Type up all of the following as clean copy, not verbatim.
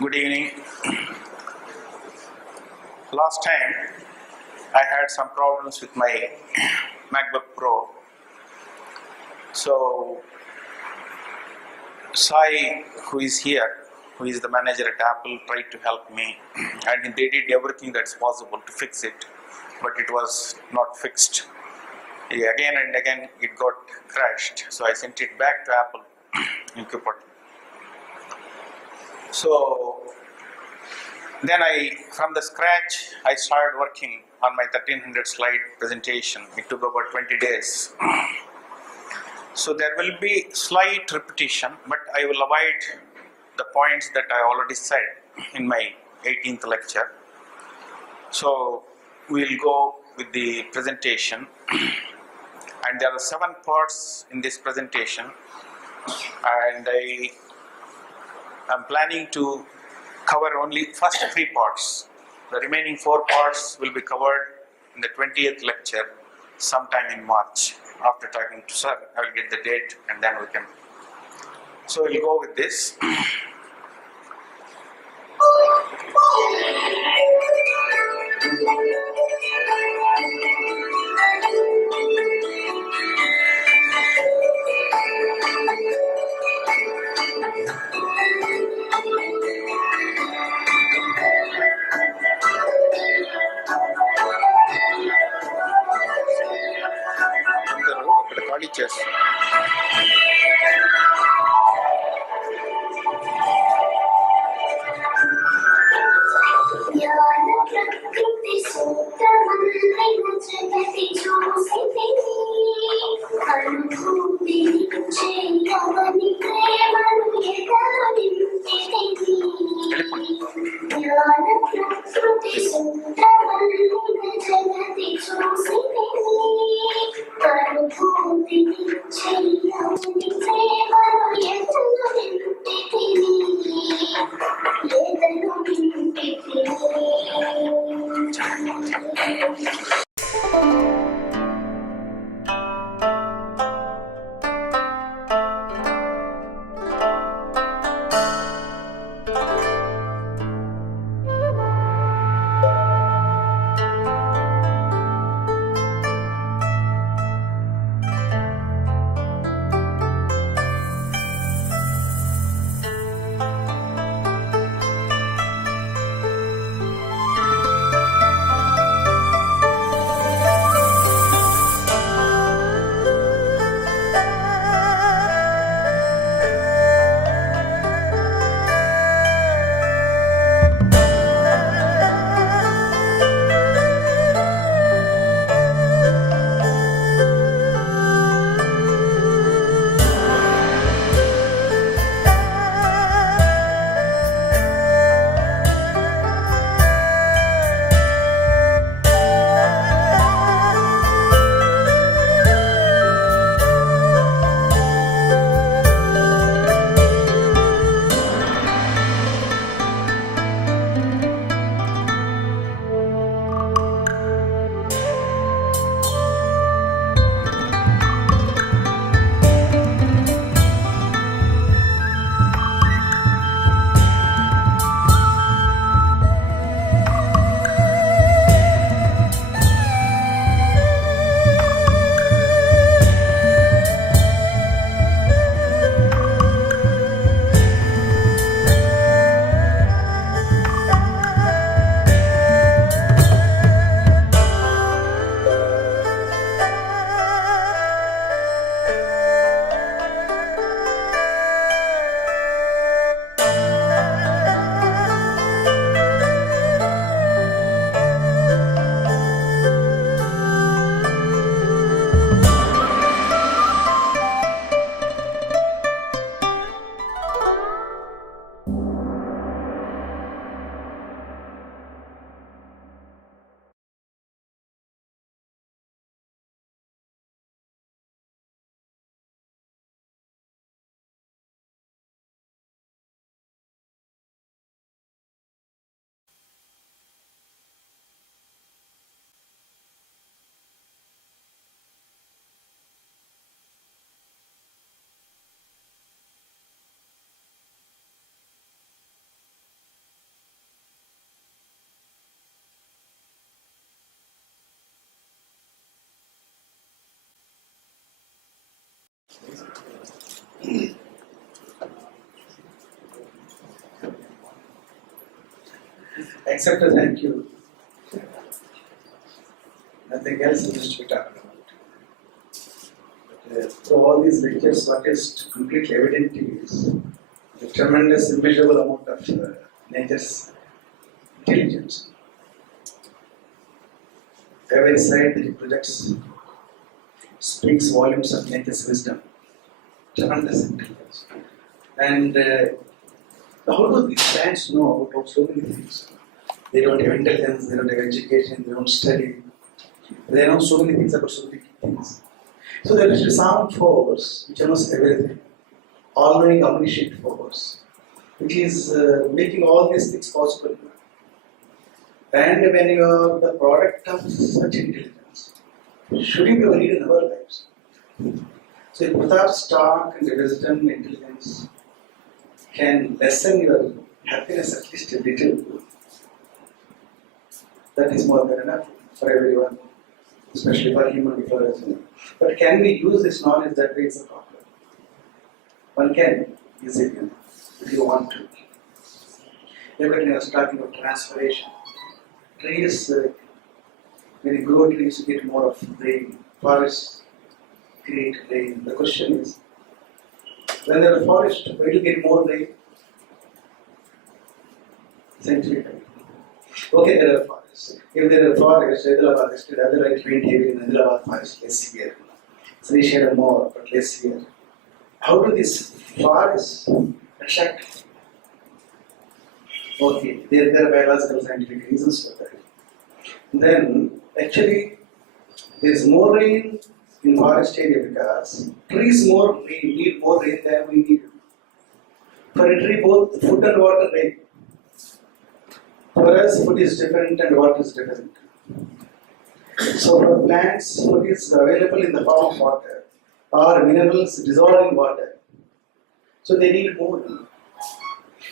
Good evening. Last time I had some problems with my MacBook Pro. So Sai, who is here, who is the manager at Apple, tried to help me, and they did everything that's possible to fix it, but it was not fixed. Again and again it got crashed. So I sent it back to Apple in Cupid. So then from the scratch, I started working on my 1300 slide presentation. It took about 20 days. So there will be slight repetition, but I will avoid the points that I already said in my 18th lecture. So we'll go with the presentation. And there are 7 parts in this presentation. And I am planning to cover only first 3 parts. The remaining 4 parts will be covered in the 20th lecture sometime in March. After talking to sir, I will get the date and then we can. So we'll go with this. ఇక్కడ ఖాళీ చేస్తాను. Except a thank you. Nothing else needs to be talked about. Through all these lectures, what is completely evident is the tremendous, immeasurable amount of nature's intelligence. Every insight that he projects speaks volumes of nature's wisdom. Tremendous intelligence. And how do these plants know about so many things? They don't have intelligence, they don't have education, they don't study. They know so many things about so many things. So there is some force which knows everything, all-knowing omniscient force, which is making all these things possible. And when you are the product of such intelligence, should you be worried in our lives? So if Pratap's talk and wisdom, intelligence can lessen your happiness at least a little, that is more than enough for everyone, especially for human beings. But can we use this knowledge that way? Is a problem. One can use it if you want to. Everybody was talking about transformation. Trees, when you grow trees, you get more of rain. Forests create rain. The question is, when there are forests, where do you get more rain? Scientifically. Okay, there are forests. If there are forests, Hyderabad is still otherwise rain heavy in Hyderabad forest, less severe. Sri more, but less severe. How do these forests attract? Okay, there are biological scientific reasons for that. Then, actually, there is more rain in forest area because trees need more rain than we need. For a tree, both food and water rain. For us, food is different and water is different. So for plants, food is available in the form of water or minerals dissolved in water. So they need more.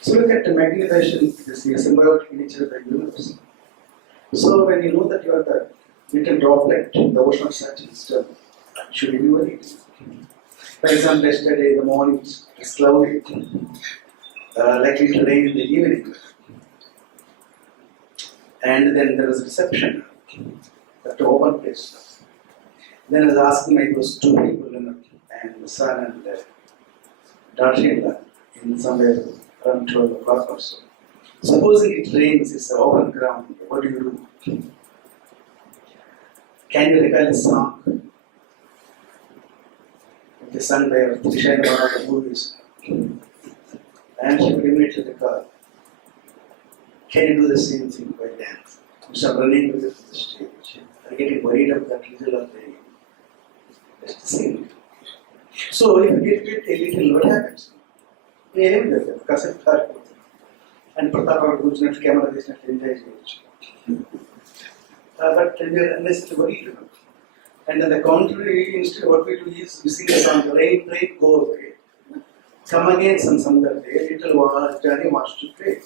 So look at the magnification, this is a symbiotic nature of the universe. So when you know that you are the little droplet in the ocean of such system, should you be worried? For example, yesterday in the morning it's cloudy, likely to rain in the evening. And then there was a reception at the open place. Then I was asking like those two people, and the son and the daughter-in-law in somewhere around 12 o'clock or so. Supposing it rains, it's an open ground, what do you do? Can you recall a song? It is sung by Trisha in one of the movies. And she will immediately recall. Can you do the same thing by dance? Instead of running with it to the stage, or getting worried about that little of rain. Just sing. So if you get a little, what happens? And Pratap goes next camera, this next enjoys it. But we are unnecessarily worried about it. And on the contrary, instead what we do is we sing a song, rain, go away. Come again some other day, little Johnny wants to pray.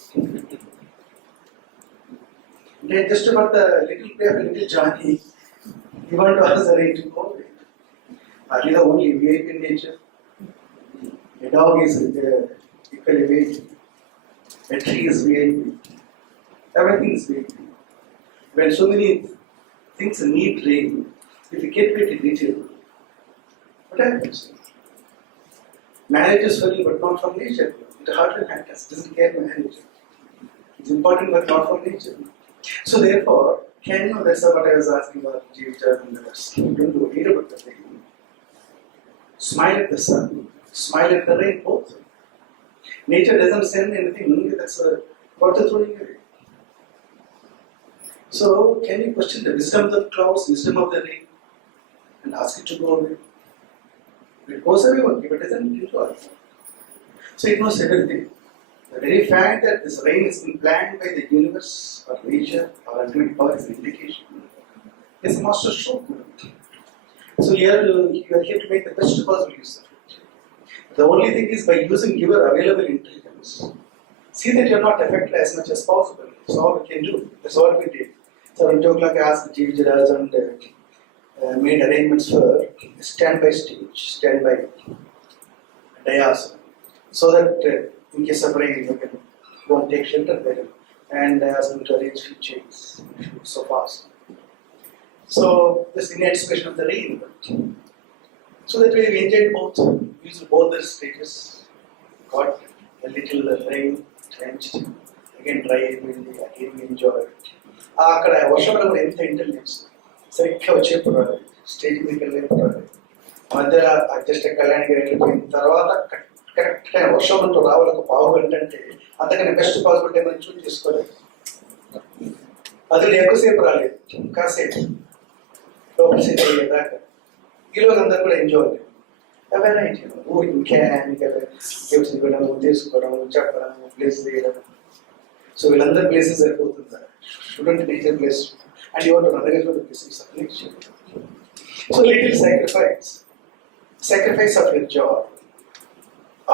Then just about the little play of little Johnny, you want to ask the rain to go away. Are you the only VIP in nature? A dog is equally VIP. A tree is VIP. Everything is VIP. When so many things need rain, if you get very little, what happens? Marriage is funny, but not from nature. It hardly matters. It doesn't care marriage. It's important, but not from nature. So therefore, can you know that's what I was asking about Jeevita and the rest. Don't read about the rain. Smile at the sun, smile at the rain, both. Nature doesn't send anything, that's water throwing away. So, can you question the wisdom of the clouds, wisdom of the rain, and ask it to go away? It goes away one day, but it doesn't go away. So, it knows everything. The very fact that this rain has been planned by the universe or nature or ultimate power is an indication. It's a master stroke. So, you are here to make the best possible use of it. The only thing is by using your available intelligence, see that you are not affected as much as possible. That's all we can do. That's all we did. So, around 2 o'clock I asked G. Viraj and made arrangements for standby stage, standby dayas, so that in case of rain, you can go and take shelter there, and ask them to arrange few chains so fast. So this in anticipation of the rain. So that way we enjoyed both, used both the stages, got a little rain, drenched, again dry, again we enjoyed. అక్కడ వర్షంలో కూడా ఎంత intelligence సరిగ్గా వచ్చేప్పుడు stage మీదకి వెళ్ళేప్పుడు మధ్యలో just Kalyan గారు వెళ్ళిపోయిన తర్వాత కరెక్ట్ టైం వర్షంలో రావాలి ఒక పావు గంట అంటే అంతకన్నా బెస్ట్ పాసిబుల్ టైం చూస్ చేసుకోలేదు. అది ఎక్కువసేపు రాలేదు, కాసేపు లోపల సీట్ అయ్యేదాకా ఈరోజు అందరూ కూడా ఎంజాయ్ వెరైటీ ఊరికి మెకానికల్ వెళ్ళడం తీసుకోవడం చెప్పడం ప్లేస్ తీయడం. సో వీళ్ళందరూ ప్లేసెస్ సరిపోతుందా student nature place and you want to another places of nature. So little sacrifice of your job,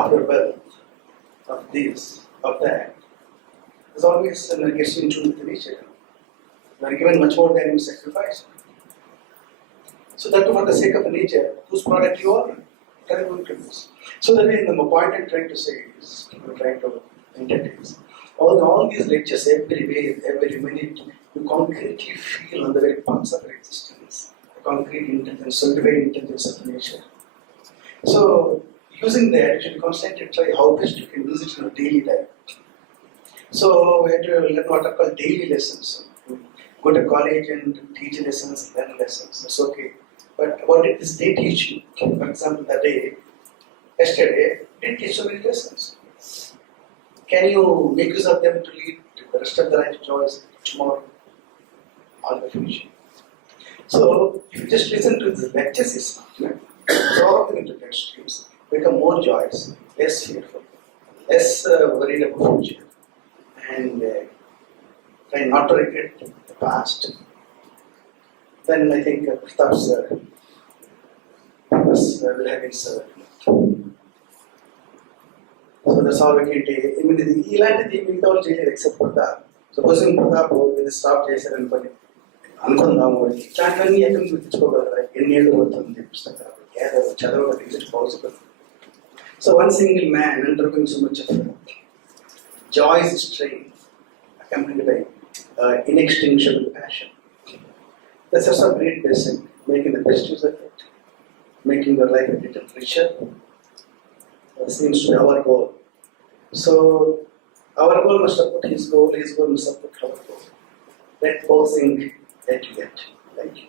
of your wealth, of this, of that is always gets in tune with the nature. You are given much more than you sacrifice. So that for the sake of the nature, whose product you are, that is going to produce. So that is the point I'm trying to say is, I'm trying to intend is, all these lectures, every way, every minute, you concretely feel on the very parts of your existence, the concrete intelligence, certified intelligence of nature. So using that, you should constantly try how best you can use it in your daily life. So we have to learn what are called daily lessons. Go to college and teach lessons, learn lessons. That's okay. But what did this day teach you? For example, the day, yesterday, did teach so many lessons. Can you make use of them to lead the rest of the life choice tomorrow or the future? So if you just listen to the lectures, it's not absorb them into that streams, become more joyous, less fearful, less worried about future, and try not to regret the past. Then I think Pratap's purpose will have been served. So that's all we can take. I mean, ఇలాంటిది మిగతా వాళ్ళు చేయలేదు except Pratap. Supposing Pratap ఇది stop చేశారనుకోండి అనుకుందాము, ఇట్లాంటివన్నీ ఎక్కడ గుర్తించుకోగలరా, ఎన్ని ఏళ్ళు పడుతుంది పుస్తకాలు చదవడం, is it possible? So one single man undergoing so much of joyous strain accompanied by inextinguishable passion. That's also a great blessing, making the best use of it, making your life a little richer. Seems to be our goal. So our goal must support his goal must support our goal. Let both think that you get. Thank you.